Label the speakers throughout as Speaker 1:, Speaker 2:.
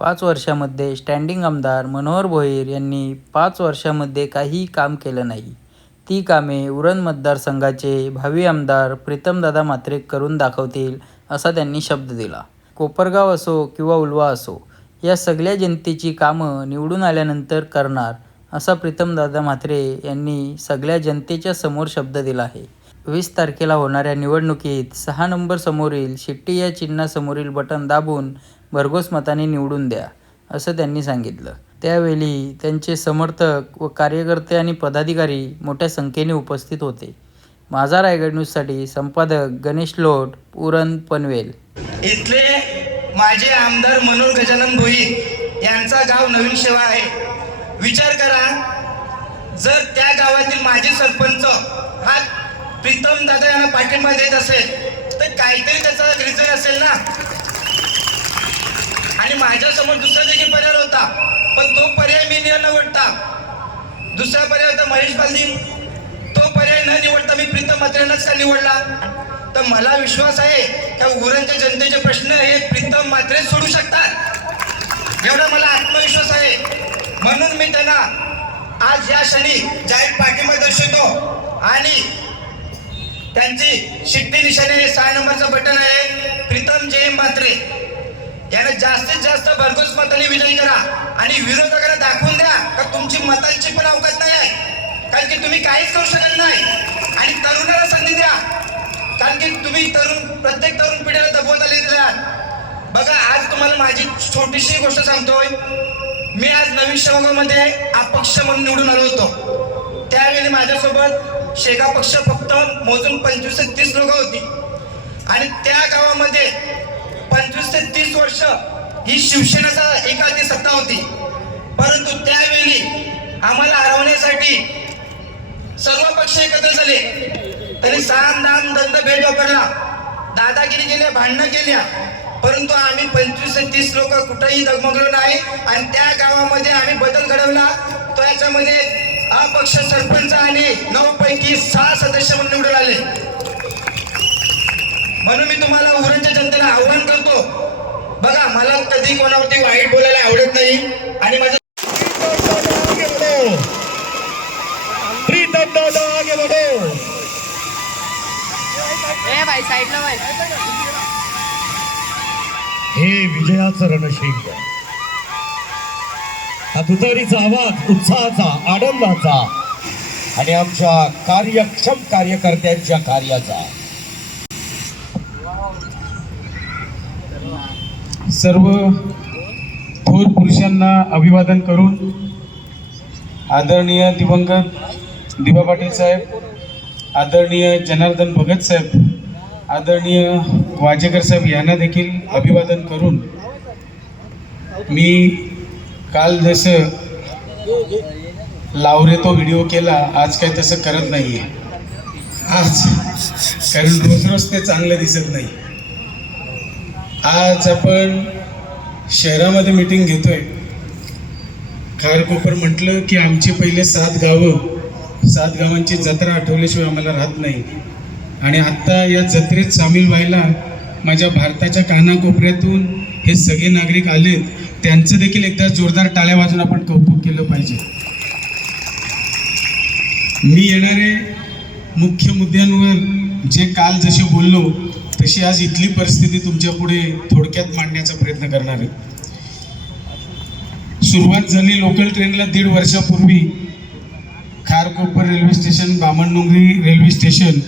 Speaker 1: पाच वर्षामध्ये स्टँडिंग आमदार मनोहर भोईर यांनी पाच वर्षामध्ये काही काम केलं नाही. ती कामे उरण मतदारसंघाचे भावी आमदार प्रीतमदादा म्हात्रे करून दाखवतील असा त्यांनी शब्द दिला. कोपरगाव असो किंवा उल्वा असो या सगळ्या जनतेची कामं निवडून आल्यानंतर करणार असा प्रीतमदादा म्हात्रे यांनी सगळ्या जनतेच्या समोर शब्द दिला आहे. वीस तारखेला होणाऱ्या निवडणुकीत सहा नंबर समोरील शिट्टी या चिन्हासमोरील बटन दाबून भरघोस मताने निवडून द्या असं त्यांनी सांगितलं. त्यावेळी त्यांचे समर्थक व कार्यकर्ते आणि पदाधिकारी मोठ्या संख्येने उपस्थित होते. माझा रायगड न्यूजसाठी संपादक गणेश लोट पुरण पनवेल.
Speaker 2: इथले माझे आमदार मनोहर गजानन भोईर यांचा गाव नवीन सेवा आहे. विचार करा जर त्या गावातील माजी सरपंच हा प्रीतम दादा यांना पाठिंबा देत असेल तर काहीतरी त्याचा रिझन असेल ना? आणि माझ्यासमोर दुसरा देखील पर्याय होता पण तो पर्याय मी न निवडता दुसरा पर्याय होता महेश बालदी. तो पर्याय न निवडता मी प्रीतम मात्रेनाच का निवडला? तर मला विश्वास आहे त्या उरणच्या जनतेचे प्रश्न हे प्रीतम मात्रे सोडू शकतात? एवढा मला आत्मविश्वास आहे. म्हणून मी त्यांना आज या क्षणी जाहीर पाठिंबा दर्शवतो. आणि त्यांची शिट्टी निशाणे सहा नंबरचं बटन आहे. प्रीतम जय मात्रे. याने जास्तीत जास्त भरघोस मताने विजयी करा आणि विरोधकांना दाखवून द्या का तुमची मतांची पण अवकाश नाही आहे. कारण की तुम्ही काहीच करू शकत नाही. आणि तरुणाला संधी द्या. कारण की तुम्ही तरुण प्रत्येक तरुण पिढीला दबवत आले आहात. बघा आज तुम्हाला माझी छोटीशी गोष्ट सांगतोय. मी आज नवीन शिवगावमध्ये अपक्ष म्हणून निवडून आलो होतो. त्यावेळी माझ्यासोबत शेगा पक्ष फक्त मोजून पंचवीस ते तीस लोक होती. आणि त्या गावामध्ये पंचवीस ते तीस वर्ष ही शिवसेनेचा एकाची सत्ता होती. परंतु त्यावेळी आम्हाला हरवण्यासाठी सर्व पक्ष एकत्र झाले. तरी साम दाम दंद भेट वापरला दादागिरी केल्या भांडणं केल्या. परंतु आम्ही पंचवीस ते तीस लोक कुठेही दगमगलो नाही. आणि त्या गावामध्ये आम्ही बदल घडवला. तो याच्यामध्ये अपक्ष सरपंच आणि नऊ पैकी सहा सदस्य म्हणून निवडून आले. म्हणून मी तुम्हाला उरणच्या जनतेला आव्हान करतो. बघा मला कधी कोणावरती वाईट बोलायला आवडत नाही आणि माझं
Speaker 3: हे विजयाचं रणशिंग. हा तुतारीचा आवाज उत्साहाचा आनंदाचा. आणि आमच्या कार्यक्षम कार्यकर्त्यांच्या कार्याचा.
Speaker 4: सर्व थोर पुरुषांना अभिवादन करून आदरणीय दिवंगत दिबा पाटील साहेब आदरणीय जनार्दन भगत साहेब आदरणीय वाजेकर साहेब यांना देखील अभिवादन करून मी काल जसं लावरे तो व्हिडिओ केला आज काय तसं करत नाही आहे आज कारण रोज रोज ते चांगलं दिसत नाही. आज आपण शहरामध्ये मीटिंग घेतोय. खारकोपर म्हटलं की आमची पहिले सात गावं सात गावांची जत्रा आठवल्याशिवाय आम्हाला राहत नाही. आणि आत्ता या जत्रेत सामील व्हायला माझ्या भारताच्या कानाकोपऱ्यातून हे सगळे नागरिक आलेत. त्यांचं देखील एकदा जोरदार टाळ्या वाजून आपण कौतुक केलं पाहिजे. मी येणारे मुख्य मुद्द्यांवर जे काल जसे बोललो तशी आज इथली परिस्थिती तुमच्यापुढे थोडक्यात मांडण्याचा प्रयत्न करणार आहे. सुरुवात झाली लोकल ट्रेनला दीड वर्षापूर्वी. Kharkopar railway station Bamandongri railway station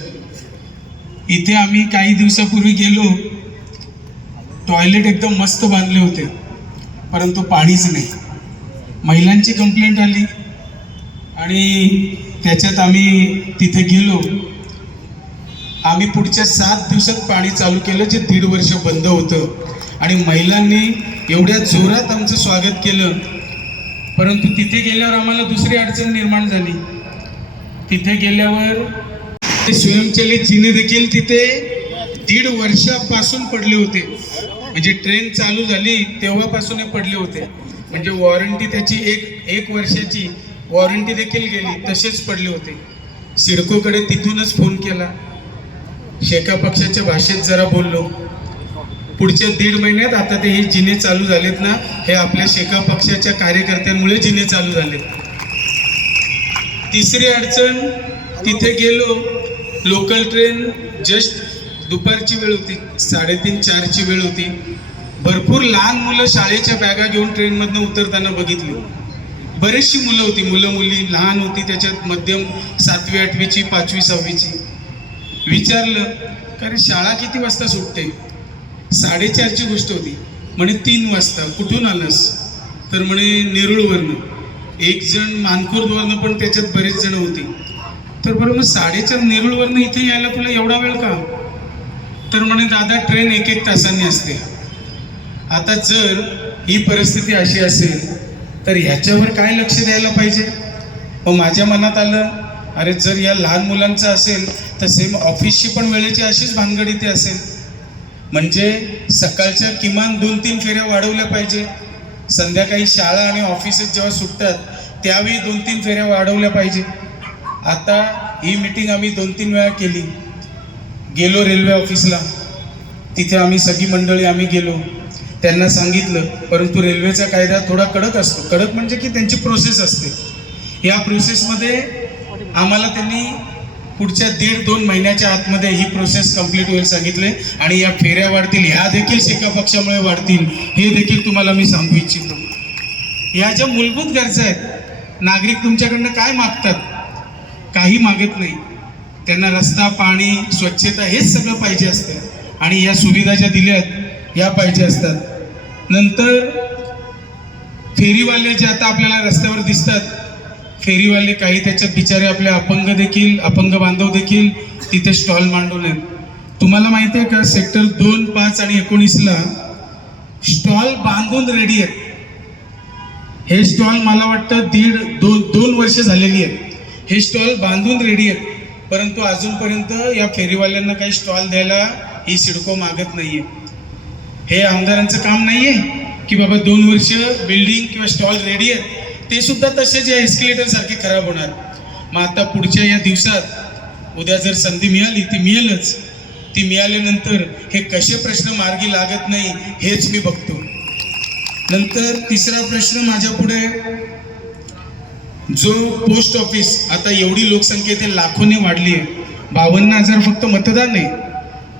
Speaker 4: इथे आम्ही काही दिवसापूर्वी गेलो. टॉयलेट एकदम मस्त बांधले होते. परंतु पाणीच नाही. महिलांची कंप्लेंट आली आणि त्याच्यात आम्ही तिथे गेलो. आम्ही पुढच्या सात दिवसात पाणी चालू केलं जे दीड वर्ष बंद होतं. आणि महिलांनी एवढ्या जोरात आमचं स्वागत केलं. परंतु तिथे गेल्यावर आम्हाला दुसरी अडचण निर्माण झाली. तिथे गेल्यावर ते स्वयंचलित जिने देखील तिथे दीड वर्षापासून पडले होते. म्हणजे ट्रेन चालू झाली तेव्हापासून हे पडले होते. म्हणजे वॉरंटी त्याची एक एक वर्षाची वॉरंटी देखील गेली तसेच पडले होते. सिडकोकडे तिथूनच फोन केला. शेका पक्षाच्या भाषेत जरा बोललो. पुढच्या दीड महिन्यात आता ते हे जिने चालू झालेत ना हे आपल्या शेका पक्षाच्या कार्यकर्त्यांमुळे जिने चालू झालेत. तिसरी अडचण तिथे गेलो. लोकल ट्रेन जस्ट दुपारची वेळ होती साडेतीन चारची वेळ होती. भरपूर लहान मुलं शाळेच्या बॅगा घेऊन ट्रेनमधनं उतरताना बघितली. बरीचशी मुलं होती मुलं मुली लहान होती त्याच्यात मध्यम सातवी आठवीची पाचवी सहावीची. विचारलं कारण शाळा किती वाजता सुटते? साडेचारची गोष्ट होती. म्हणे तीन वाजता. कुठून आलास? तर म्हणे नेरुळवरनं. एक जण मानखुर्दवरनं पण त्याच्यात बरेच जण होती. तर बरं मग साडेचार नेरुळवरनं इथे यायला तुला एवढा वेळ का? तर म्हणे दादा ट्रेन एक एक तासांनी असते. आता जर ही परिस्थिती अशी असेल तर ह्याच्यावर काय लक्ष द्यायला पाहिजे? मग माझ्या मनात आलं अरे जर या लहान मुलांचं असेल तर सेम ऑफिसची पण वेळेची अशीच भानगड इथे असेल. म्हणजे सकाळच्या किमान दोन तीन फेऱ्या वाढवल्या पाहिजे. संध्याकाळी शाळा आणि ऑफिसेस जेव्हा सुटतात त्यावेळी दोन तीन फेऱ्या वाढवल्या पाहिजे. आता ही मीटिंग आम्ही दोन तीन वेळा केली. गेलो रेल्वे ऑफिसला. तिथे आम्ही सगळी मंडळी आम्ही गेलो. त्यांना सांगितलं परंतु रेल्वेचा कायदा थोडा कडक असतो. कडक म्हणजे की त्यांची प्रोसेस असते. या प्रोसेसमध्ये आम्हाला त्यांनी पुढच्या दीड दोन महिन्याच्या आतमध्ये ही प्रोसेस कंप्लीट होईल सांगितले आणि या फेऱ्या वाढतील. ह्या देखील शेका पक्षामुळे वाढतील. हे देखील तुम्हाला मी सांगू इच्छितो. या ज्या मूलभूत गरजा आहेत नागरिक तुमच्याकडनं काय मागतात काही मागत नाही. त्यांना रस्ता पाणी स्वच्छता हेच सगळं पाहिजे असतं. आणि या सुविधा ज्या दिल्यात या पाहिजे असतात. नंतर फेरीवाले जे आता आपल्याला रस्त्यावर दिसतात फेरीवाले काही त्याच्यात बिचारे आपले अपंग देखील अपंग बांधव देखील तिथे स्टॉल मांडून आहेत. तुम्हाला माहिती आहे का सेक्टर दोन पाच आणि एकोणीसला स्टॉल बांधून रेडी आहेत. हे स्टॉल मला वाटतं दीड दोन दोन वर्ष झालेली आहेत. हे स्टॉल बांधून रेडी आहेत. परंतु अजूनपर्यंत या फेरीवाल्यांना काही स्टॉल द्यायला ही सिडको मागत नाहीये. हे आमदारांचं काम नाहीये की बाबा दोन वर्ष बिल्डिंग किंवा स्टॉल रेडी आहेत ते सुद्धा तसेच या एस्केलेटर सारखे खराब होणार. मग आता पुढच्या या दिवसात उद्या जर संधी मिळाली ती मिळेलच. ती मिळाल्यानंतर हे कसे प्रश्न मार्गी लागत नाही हेच मी बघतो. नंतर तिसरा प्रश्न माझ्या पुढे जो पोस्ट ऑफिस आता एवढी लोकसंख्या इथे लाखोने वाढली आहे. बावन्न हजार फक्त मतदान आहे.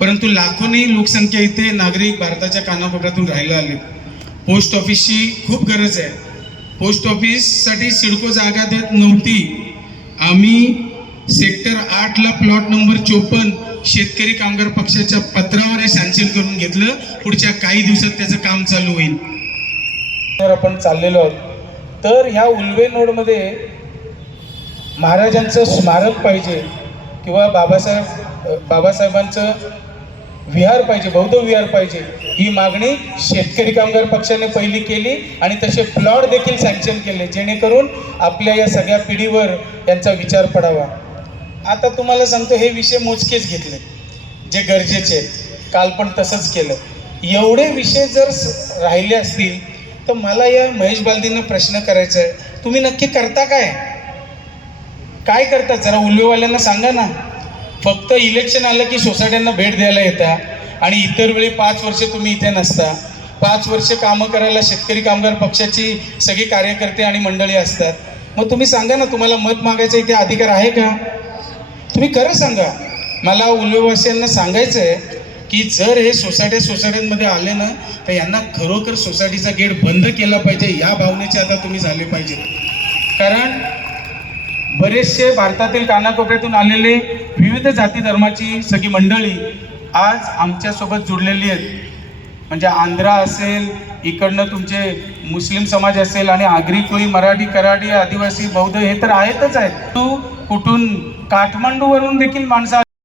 Speaker 4: परंतु लाखोनी लोकसंख्या इथे नागरिक भारताच्या कानाकोपऱ्यातून राहायला आले. पोस्ट ऑफिसची खूप गरज आहे. पोस्ट ऑफिससाठी सिडको जागा देत नव्हती. आम्ही सेक्टर आठला प्लॉट नंबर चोपन्न शेतकरी कामगार पक्षाच्या पत्रावर हे सॅन्शन करून घेतलं. पुढच्या काही दिवसात त्याचं काम चालू होईल. तर आपण चाललेलो आहोत. तर ह्या उल्वे नोडमध्ये महाराजांचं स्मारक पाहिजे किंवा बाबासाहेब बाबासाहेबांचं विहार पाहिजे बौद्ध विहार पाहिजे ही मागणी शेतकरी कामगार पक्षाने पहिली केली आणि तसे प्लॉट देखील सँक्शन केले जेणेकरून आपल्या या सगळ्या पिढीवर यांचा विचार पडावा. आता तुम्हाला सांगतो हे विषय मोजकेच घेतले जे गरजेचे आहेत. काल पण तसंच केलं. एवढे विषय जर राहिले असतील तर मला या महेश बालदींना प्रश्न करायचा आहे तुम्ही नक्की करता काय? काय करता? जरा उल्वेवाल्यांना सांगा ना. फक्त इलेक्शन आलं की सोसायट्यांना भेट द्यायला येता आणि इतर वेळी पाच वर्ष तुम्ही इथे नसता. पाच वर्ष कामं करायला शेतकरी कामगार पक्षाची सगळी कार्यकर्ते आणि मंडळी असतात. मग तुम्ही सांगा ना तुम्हाला मत मागायचा इथे अधिकार आहे का? तुम्ही खरं सांगा. मला उल्वेवासियांना सांगायचं आहे की जर हे सोसायट्या सोसायट्यांमध्ये आले ना तर यांना खरोखर सोसायटीचा गेट बंद केला पाहिजे या भावनेचे आता तुम्ही झाले पाहिजे. कारण बरेचसे भारतातील कानाकोपऱ्यातून आलेले विविध जाती धर्माची सगळी मंडळी आज आमच्यासोबत जुडलेली आहेत. म्हणजे आंध्रा असेल इकडनं तुमचे मुस्लिम समाज असेल आणि आगरी कोळी मराठी कराडी आदिवासी बौद्ध हे तर आहेतच आहेत. तू कुठून काठमांडूवरून देखील माणसं